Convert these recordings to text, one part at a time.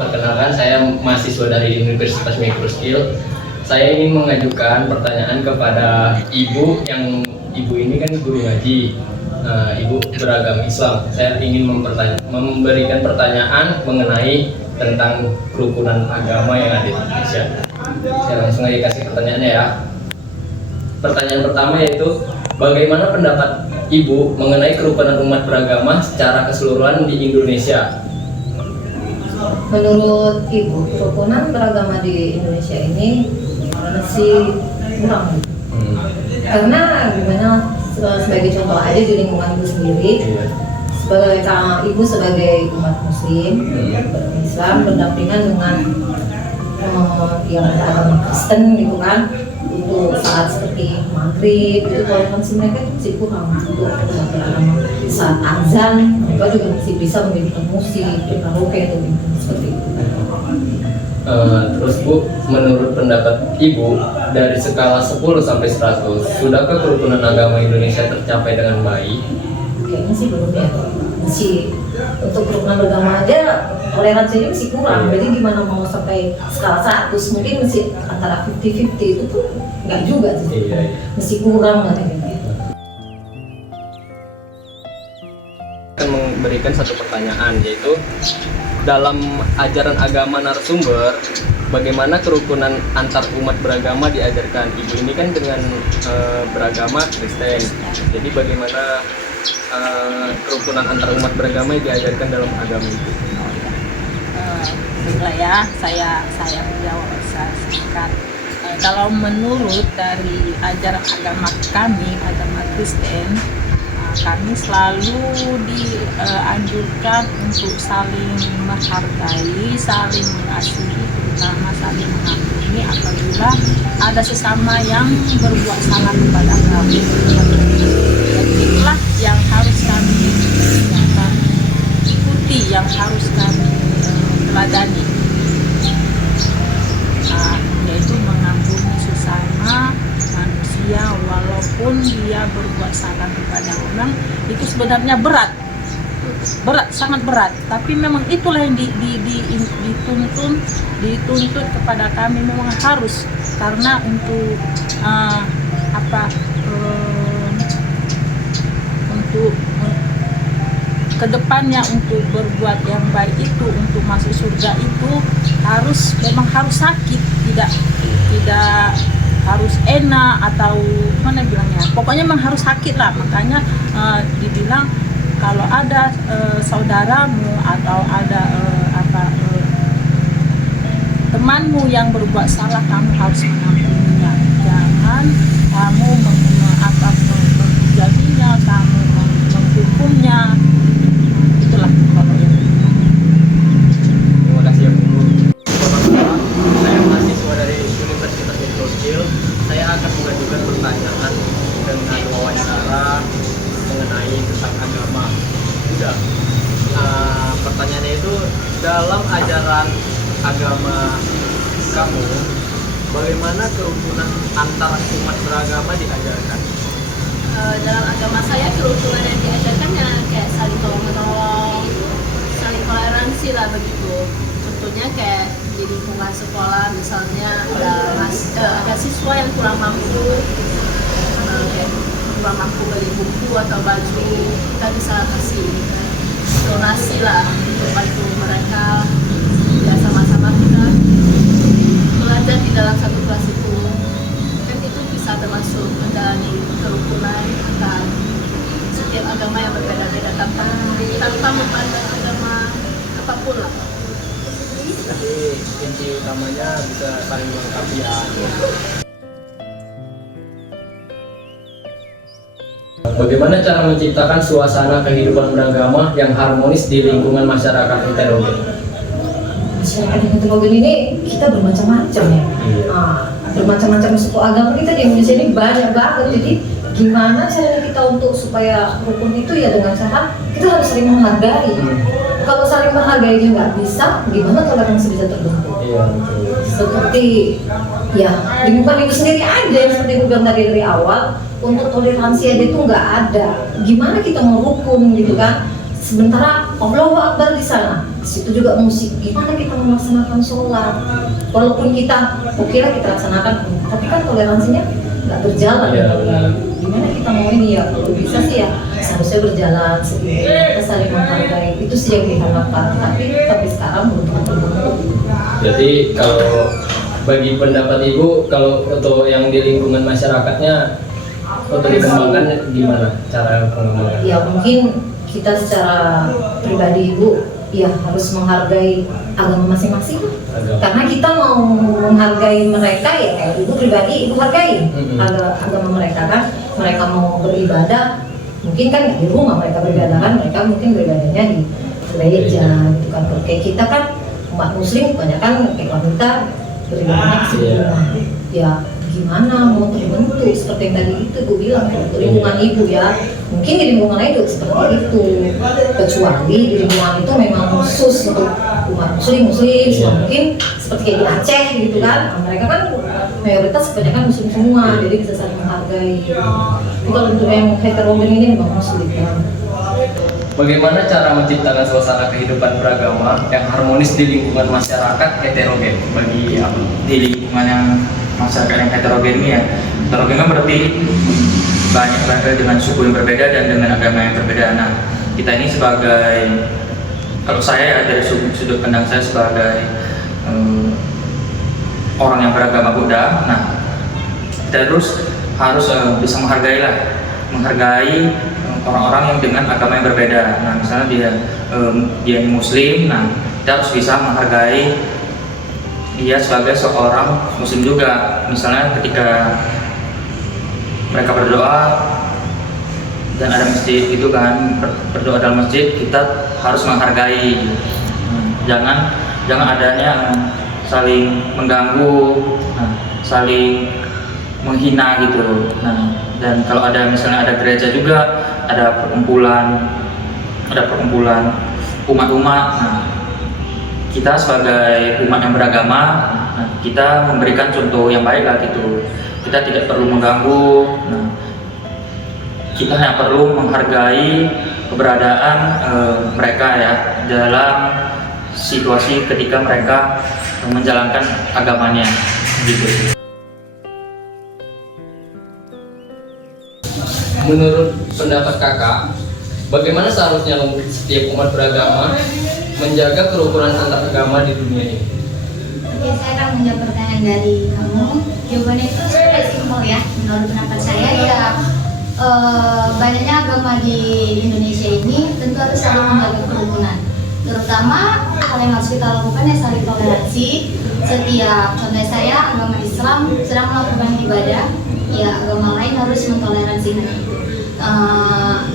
Perkenalkan, saya mahasiswa dari Universitas Microskill. Saya ingin mengajukan pertanyaan kepada Ibu, yang Ibu ini kan guru ngaji. Ibu beragama Islam. Saya ingin memberikan pertanyaan mengenai tentang kerukunan agama yang ada di Indonesia. Saya langsung aja kasih pertanyaannya ya. Pertanyaan pertama yaitu, bagaimana pendapat Ibu mengenai kerukunan umat beragama secara keseluruhan di Indonesia? Menurut Ibu, kerukunan beragama di Indonesia ini masih kurang. Karena gimana, sebagai contoh aja di lingkungan Ibu sendiri, sebagai Ibu sebagai umat Muslim, Islam berdampingan dengan yang beragama Kristen gitu kan, untuk saat seperti maghrib itu toleransi mereka itu masih kurang untuk umat beragama. Saat azan mereka juga masih bisa menyanyikan musik, karaoke atau seperti itu. Terus Bu, menurut pendapat Ibu, dari skala 10 sampai 100, sudahkah kerukunan agama Indonesia tercapai dengan baik? Kayaknya sih belum ya. Masih untuk kerukunan beragama aja toleransinya masih kurang. Jadi gimana mau sampai skala 100, mungkin masih antara 50-50, itu tuh enggak juga sih. Iya. Masih kurang katanya. Akan memberikan satu pertanyaan, yaitu dalam ajaran agama narasumber, bagaimana kerukunan antar umat beragama diajarkan? Ibu ini kan dengan beragama Kristen, jadi bagaimana kerukunan antar umat beragama yang diajarkan dalam agama itu? Baiklah ya, saya menjawab secara singkat. Kalau menurut dari ajaran agama kami, agama Kristen, kami selalu dianjurkan untuk saling menghargai, saling mengasihi, terutama saling mengampuni apabila ada sesama yang berbuat salah kepada kami. Dan itulah yang harus kami ikuti, yang harus kami teladani, yaitu mengampuni sesama manusia walaupun dia berbuat salah kepada orang. Itu sebenarnya berat, sangat berat, tapi memang itulah yang dituntut kepada kami, memang harus, karena untuk untuk kedepannya, untuk berbuat yang baik itu, untuk masuk surga itu memang harus sakit, tidak harus enak atau mana bilangnya, pokoknya memang harus sakit lah. Makanya dibilang kalau ada saudaramu atau ada temanmu yang berbuat salah, kamu harus mengampuninya. Jangan kamu menjadinya, kamu menghukumnya. Itulah kalau yang. Terima kasih ya Bu. Saya mahasiswa dari Universitas Microskill. Saya akan mengajukan pertanyaan dengan wawancara mengenai tentang agama. Sudah. Pertanyaannya itu, dalam ajaran agama kamu, bagaimana kerukunan antara umat beragama diajarkan? Dalam agama saya, kerukunan yang diajarkan ya kayak saling tolong-menolong, saling toleransi lah begitu. Contohnya kayak di lingkungan sekolah, misalnya ada siswa yang kurang mampu, beli buku atau baju, kita bisa kasih donasi lah untuk bantu mereka. Ya sama-sama kita belajar di dalam satu kelas itu, kan itu bisa termasuk menjalani kerukunan antar setiap agama yang berbeda-beda tanpa memandang agama apapun lah. Jadi inti utamanya bisa saling melengkapi ya. Bagaimana cara menciptakan suasana kehidupan beragama yang harmonis di lingkungan masyarakat heterogen? Masyarakat yang heterogen ini kita bermacam-macam ya. Bermacam-macam suku agama kita di Indonesia ini banyak banget. Jadi gimana caranya kita untuk supaya rukun itu ya dengan cara kita harus saling menghargai. Kalau saling menghargainya nggak bisa, gimana toleransi bisa terbentuk? Iya, betul. Seperti ya lingkungan itu sendiri aja yang seperti gue bilang tadi dari awal, untuk toleransi aja itu nggak ada. Gimana kita mau rukun gitu kan? Sementara Allahu Akbar di sana, di situ juga musik. Gimana kita melaksanakan sholat? Walaupun kita oke lah kita laksanakan, tapi kan toleransinya nggak berjalan. Iya, gitu kan. benar. Gimana kita mau ini ya? Kalau bisa sih ya seharusnya berjalan seiring, kita saling menghargai. Itu sih yang diharapkan. Tapi sekarang belum terbentuk. Jadi kalau bagi pendapat Ibu, kalau untuk yang di lingkungan masyarakatnya untuk dikembangkan gimana cara pengembangan? Ya mungkin kita secara pribadi Ibu ya harus menghargai agama masing-masing lah. Karena kita mau menghargai mereka ya kayak Ibu pribadi Ibu hargai agama mereka kan. Mereka mau beribadah mungkin kan di rumah mereka beribadah kan, mereka mungkin beribadahnya di gereja gitu kan. Kayak kita kan umat muslim kebanyakan kayak wanita beribadahnya di rumah. Ya gimana mau terbentuk seperti yang tadi itu gue bilang di lingkungan Ibu ya, mungkin di lingkungan lain juga seperti itu, kecuali di lingkungan itu memang khusus untuk umat muslim mungkin seperti kayak di Aceh gitu kan. Nah, mereka kan mayoritas kebanyakan muslim semua, jadi bisa saling menghargai. Tapi kalau untuk yang heterogen ini memang sulit banget. Bagaimana cara menciptakan suasana kehidupan beragama yang harmonis di lingkungan masyarakat heterogen bagi Abu? Di lingkungan yang masyarakat yang heterogen ini ya, heterogen kan berarti banyak dengan suku yang berbeda dan dengan agama yang berbeda. Nah, kita ini sebagai, kalau saya ya dari sudut pandang saya sebagai orang yang beragama Buddha, nah kita harus bisa menghargai orang-orang yang dengan agama yang berbeda. Nah, misalnya dia Muslim, nah kita harus bisa menghargai dia sebagai seorang Muslim juga. Misalnya ketika mereka berdoa dan ada masjid itu kan, berdoa dalam masjid, kita harus menghargai. Jangan adanya saling mengganggu, saling menghina gitu. Nah, dan kalau misalnya ada gereja juga, ada perkumpulan umat-umat. Nah, kita sebagai umat yang beragama, kita memberikan contoh yang baik lah gitu. Kita tidak perlu mengganggu. Nah, kita hanya perlu menghargai keberadaan mereka ya dalam situasi ketika mereka menjalankan agamanya gitu. Menurut pendapat kakak, bagaimana seharusnya setiap umat beragama menjaga kerukunan antar agama di dunia ini? Oke, saya akan menjawab pertanyaan dari kamu. Jawabannya itu sebenarnya simpel ya. Menurut pendapat saya ya, banyaknya agama di Indonesia ini tentu harus saling menjaga kerukunan. Terutama hal yang harus kita lakukan ya saling toleransi. Setiap contoh saya agama Islam sedang melakukan ibadah, ya agama lain harus mentoleransikan itu.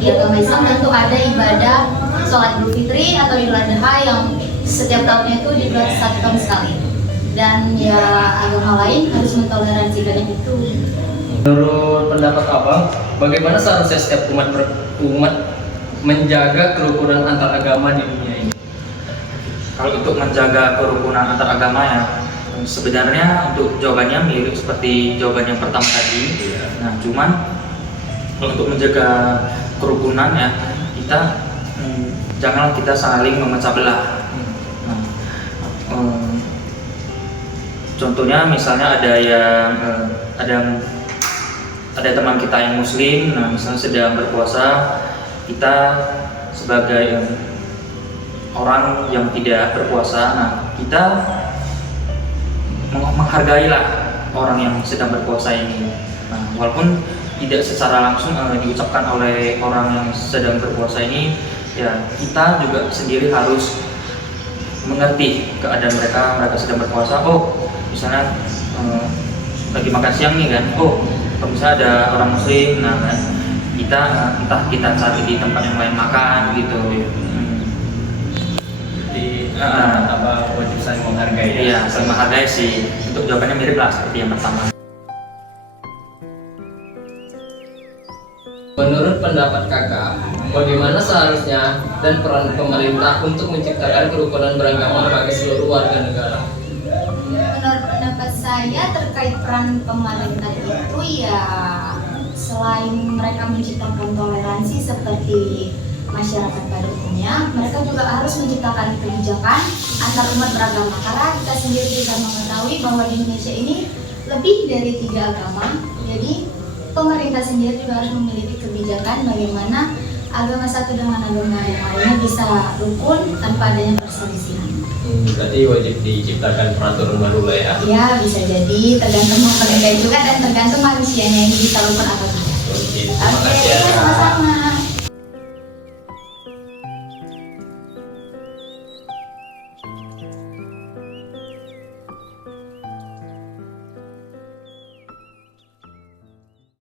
Di agama Islam tentu ada ibadah sholat Idul Fitri atau Idul Adha yang setiap tahunnya itu digelar 1 tahun sekali, dan ya agama lain harus mentoleransikan itu. Menurut pendapat abang, bagaimana seharusnya setiap umat menjaga kerukunan antar agama di dunia ini? Kalau untuk menjaga kerukunan antar agama ya, sebenarnya untuk jawabannya mirip seperti jawaban yang pertama tadi. Nah, cuman kalau untuk menjaga kerukunan ya, kita janganlah kita saling memecah belah. Nah, contohnya misalnya ada teman kita yang Muslim, nah misalnya sedang berpuasa, kita sebagai orang yang tidak berpuasa, nah kita menghargailah orang yang sedang berpuasa ini. Nah, walaupun tidak secara langsung diucapkan oleh orang yang sedang berpuasa ini, ya kita juga sendiri harus mengerti keadaan mereka sedang berpuasa. Oh, misalnya lagi makan siang nih kan, oh kalau misalnya ada orang Muslim, nah kan kita entah kita cari di tempat yang lain makan gitu. Di wajib saling menghargai. Iya, saling menghargai sih. Untuk jawabannya mirip lah seperti yang pertama. Menurut pendapat kakak, bagaimana seharusnya dan peran pemerintah untuk menciptakan kerukunan beragama bagi seluruh warga negara? Menurut pendapat saya terkait peran pemerintah itu ya, selain mereka menciptakan toleransi seperti masyarakat pada umumnya, mereka juga harus menciptakan kebijakan antar umat beragama. Karena kita sendiri juga mengetahui bahwa di Indonesia ini lebih dari 3 agama, jadi pemerintah sendiri juga harus memiliki kebijakan bagaimana agama satu dengan agama yang lainnya bisa rukun tanpa adanya perselisihan. Berarti wajib diciptakan peraturan baru lah ya? Ya, bisa jadi tergantung pemerintah juga dan tergantung manusianya ini bisa rukun atau tidak. Oke, terima Oke, kasih ya. sama-sama.